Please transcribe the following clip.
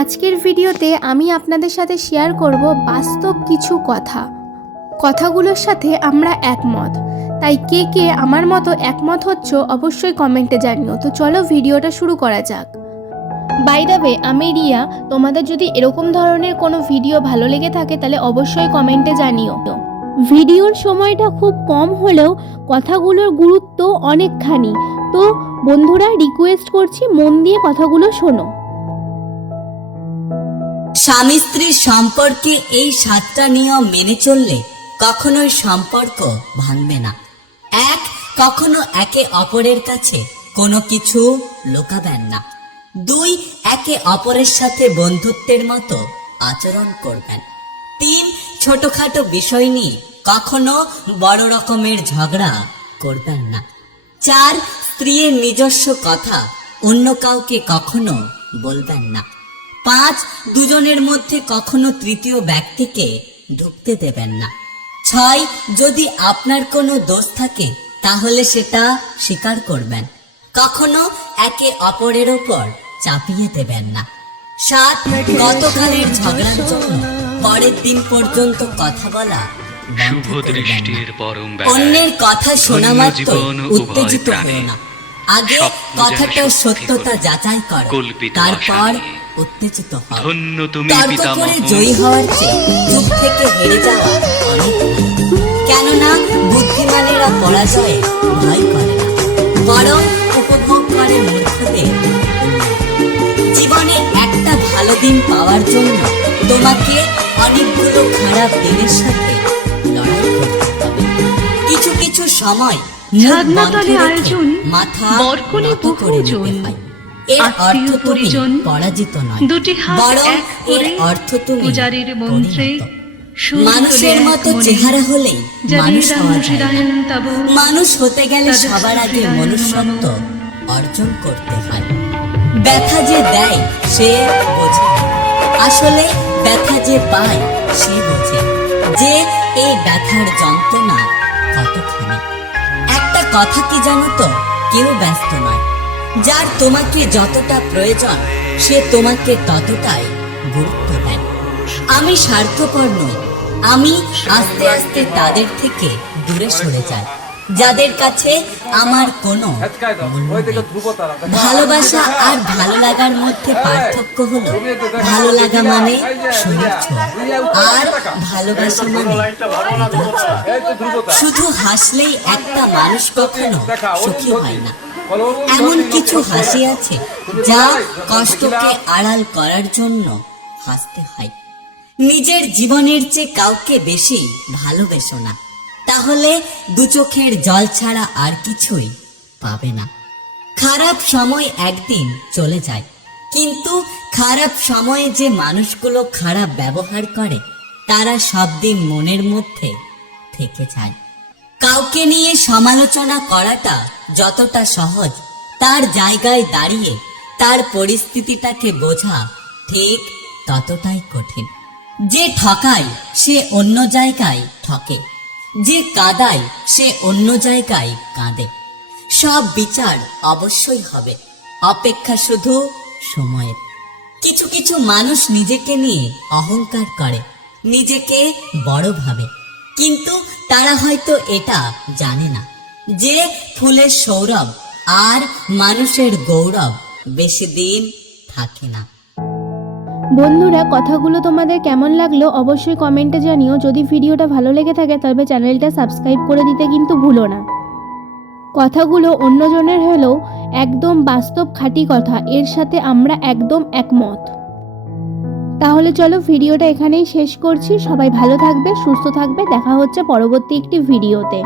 আজকের ভিডিওতে আমি আপনাদের সাথে শেয়ার করব বাস্তব কিছু কথাগুলোর সাথে আমরা একমত। তাই কে কে আমার মতো একমত হচ্ছ অবশ্যই কমেন্টে জানিও। তো চলো ভিডিওটা শুরু করা যাক। বাই দ্য ওয়ে, আমি রিয়া। তোমাদের যদি এরকম ধরনের কোনো ভিডিও ভালো লেগে থাকে তাহলে অবশ্যই কমেন্টে জানিও। ভিডিওর সময়টা খুব কম হলেও কথাগুলোর গুরুত্ব অনেকখানি। তো বন্ধুরা, রিকোয়েস্ট করছি মন দিয়ে কথাগুলো শোনো। স্বামী স্ত্রীর সম্পর্কে এই 7টা নিয়ম মেনে চললে কখনোই সম্পর্ক ভাঙবে না। 1. কখনো একে অপরের কাছে কোনো কিছু লুকাবেন না। 2. একে অপরের সাথে বন্ধুত্বের মতো আচরণ করবেন। 3. ছোটখাটো বিষয় নিয়ে কখনো বড় রকমের ঝগড়া করবেন না। 4. স্ত্রীর নিজস্ব কথা অন্য কাউকে কখনো বলবেন না। 5. দুজনের মধ্যে কখনো তৃতীয় ব্যক্তিকে ঢুকতে দেবেন না। 6. যদি আপনার কোনো দোষ থাকে তাহলে সেটা স্বীকার করবেন, কখনো একে অপরের ওপর চাপিয়ে দেবেন না। 7. গতকালের ঝগড়ার জন্য পরের দিন পর্যন্ত কথা বলা বন্ধ করবেন না। অন্যের কথা শোনা মাত্র উত্তেজিত হও না। আগে কথাটার সত্যতা যাচাই করো, তারপর উত্তেজিত হও। তর্ক করে জয়ী হওয়ার চেয়ে চুপ থেকে হেরে যাওয়া অনেক ভালো। কেননা বুদ্ধিমানেরা পরাজয়ে ভয় করে না, বরং উপভোগ করে মূর্খদের। জীবনে একটা ভালো দিন পাওয়ার জন্য তোমাকে অনেকগুলো খারাপ দিনের সাথে লড়াই করতে হবে। কিছু কিছু সময় মাথা নত করে নিতে হয়। এর অর্থ তুমি পরাজিত নয়, বরং এর অর্থ তুমি পরিণত। মানুষের মতো চেহারা হলেই মানুষ হওয়া যায় না। মানুষ হতে গেলে সবার আগে মনুষ্যত্ব অর্জন করতে হয়। ব্যথা যে দেয় সে বোঝে, আসলে ব্যথা যে পায় সে বোঝে যে এই ব্যথার যন্ত্রণা কতখানি। একটা কথা কি জানো তো, কেউ ব্যস্ত নয়। যার তোমাকে যতটা প্রয়োজন সে তোমাকে ততটাই গুরুত্ব দেয়। আমি স্বার্থপর নই, আমি আস্তে আস্তে তাদের থেকে দূরে সরে যাই যাদের কাছে আমার কোনো মূল্য নেই। ভালোবাসা আর ভালো লাগার মধ্যে পার্থক্য হলো, ভালো লাগা মানে শরীর ছোঁয়া, আর ভালোবাসা মানে হৃদয় ছোঁয়া। শুধু হাসলেই একটা মানুষ কখনো সুখী হয় না। এমন কিছু হাসি আছে যা কষ্টকে আড়াল করার জন্য হাসতে হয়। নিজের জীবনের চেয়ে কাউকে বেশি ভালোবেসো না, তাহলে দু চোখের জল ছাড়া আর কিছুই পাবে না। খারাপ সময় একদিন চলে যায়, কিন্তু খারাপ সময়ে যে মানুষগুলো খারাপ ব্যবহার করে তারা সব দিন মনের মধ্যে থেকে যায়। কাউকে নিয়ে সমালোচনা করাটা যতটা সহজ, তার জায়গায় দাঁড়িয়ে তার পরিস্থিতিটাকে বোঝা ঠিক ততটাই কঠিন। যে ঠকায় সে অন্য জায়গায় ঠকে, যে কাঁদায় সে অন্য জায়গায় কাঁদে। সব বিচার অবশ্যই হবে, অপেক্ষা শুধু সময়ের। কিছু কিছু মানুষ নিজেকে নিয়ে অহংকার করে, নিজেকে বড় ভাবে, কিন্তু তারা হয়তো এটা জানে না যে ফুলের সৌরভ আর মানুষের গৌরব বেশি দিন থাকে না। বন্ধুরা, কথাগুলো তোমাদের কেমন লাগলো অবশ্যই কমেন্টে জানিও। যদি ভিডিওটা ভালো লেগে থাকে তবে চ্যানেলটা সাবস্ক্রাইব করে দিতে কিন্তু ভুলো না। কথাগুলো অন্যজনের হলেও একদম বাস্তব খাঁটি কথা, এর সাথে আমরা একদম একমত। তাহলে চলো ভিডিওটা এখানেই শেষ করছি। সবাই ভালো থাকবে, সুস্থ থাকবে। দেখা হচ্ছে পরবর্তী একটি ভিডিওতে।